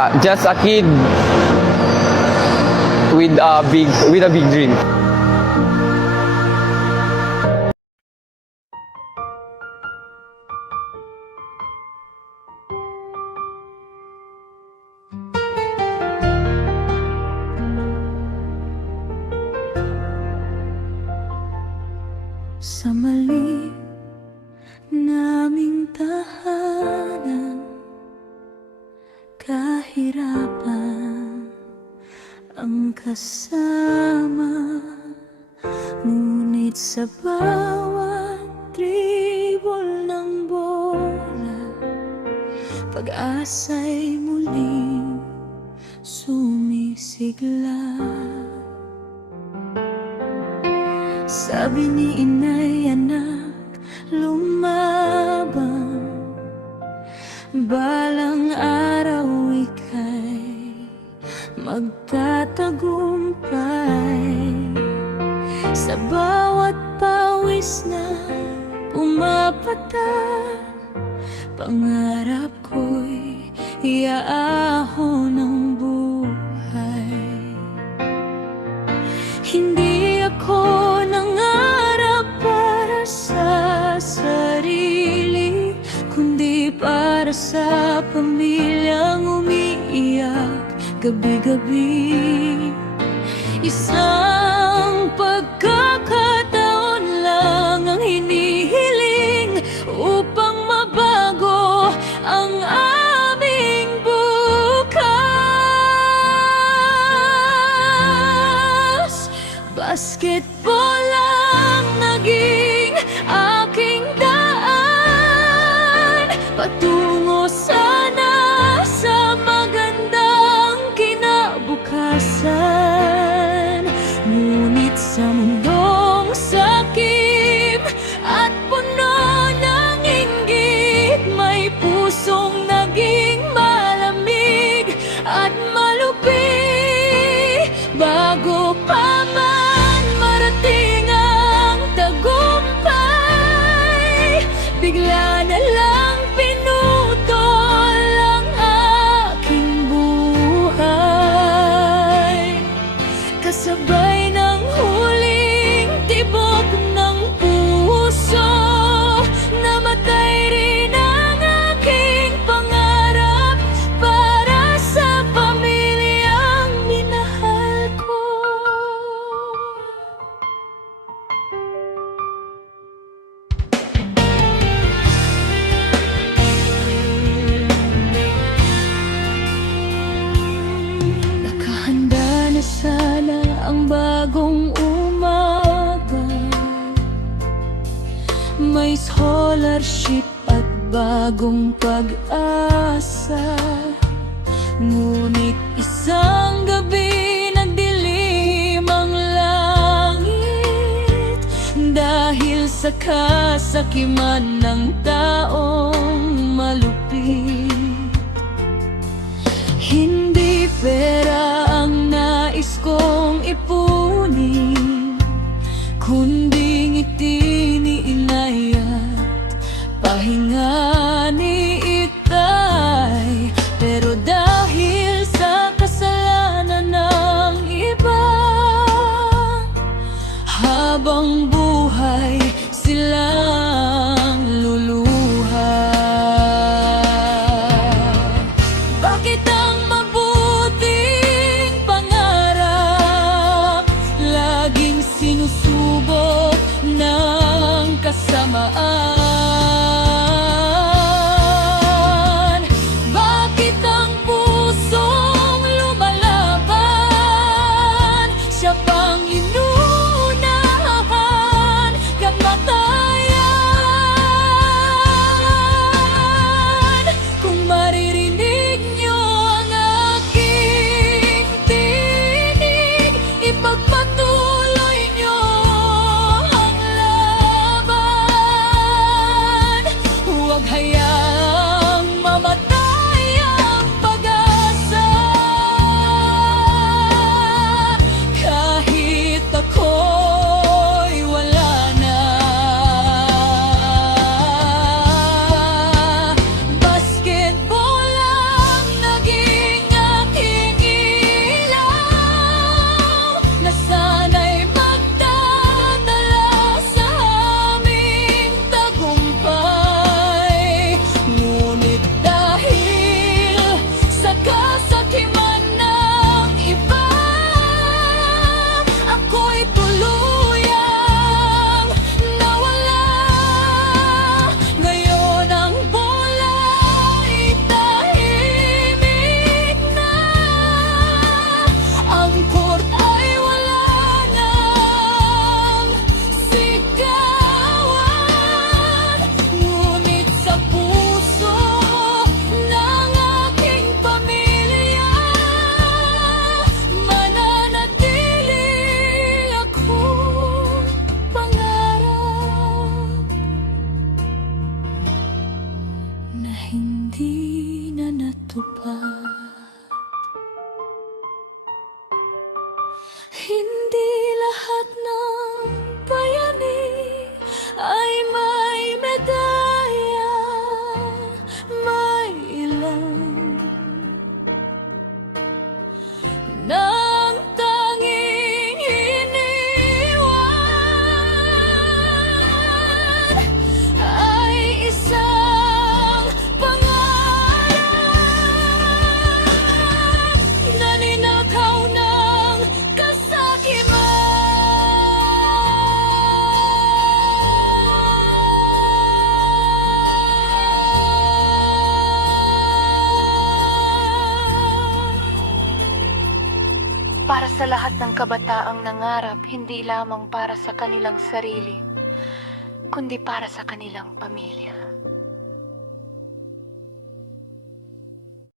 Just a kid with a big dream. Sa mali naming tahanan, kahirapan ang kasama. Ngunit sa bawat dribble ng bola, pag-asa'y muling sumisigla. Sabi ni inay, anak, lumaban, balang araw ika'y magtatagumpay. Sa bawat pawis na pumapata, pangarap ko'y iaahon ng buhay. Hindi ako nangarap para sa sarili, kundi para sa pamilyang umiiyak gabi-gabi. Isang pagkakataon lang ang hinihiling upang mabago ang aming bukas. Basketball ang naging aking daan, patungo sana sa magandang kinabukasan. Ngunit sa mundong sakit at puno ng inggit, may pusong naging malamig at malupi. Bago pa man marating ang tagumpay, bigla na lang pinutol ang aking buhay. Kasabay ng huling tibok ng puso, namatay rin ang aking pangarap para sa pamilyang minahal ko. Nakahanda na sana ang bagong umaga, may scholarship at bagong pag-asa. Ngunit isang gabi nagdilim ang langit, dahil sa kasakiman ng taong malupit. Hindi pera ang nais kong ipunin, kundi ngiti ni inay at pahinga ni itay. Pero dahil sa kasalanan ng iba, habang buhay silang luluha. Bakit ang mabuting pangarap lagi Hindi lahat ng bayani ay may medalya. May ilan nang tanging iniwan ay isang pangarap na ninakaw ng kasakiman. Para sa lahat ng kabataang nangarap, hindi lamang para sa kanilang sarili, kundi para sa kanilang pamilya.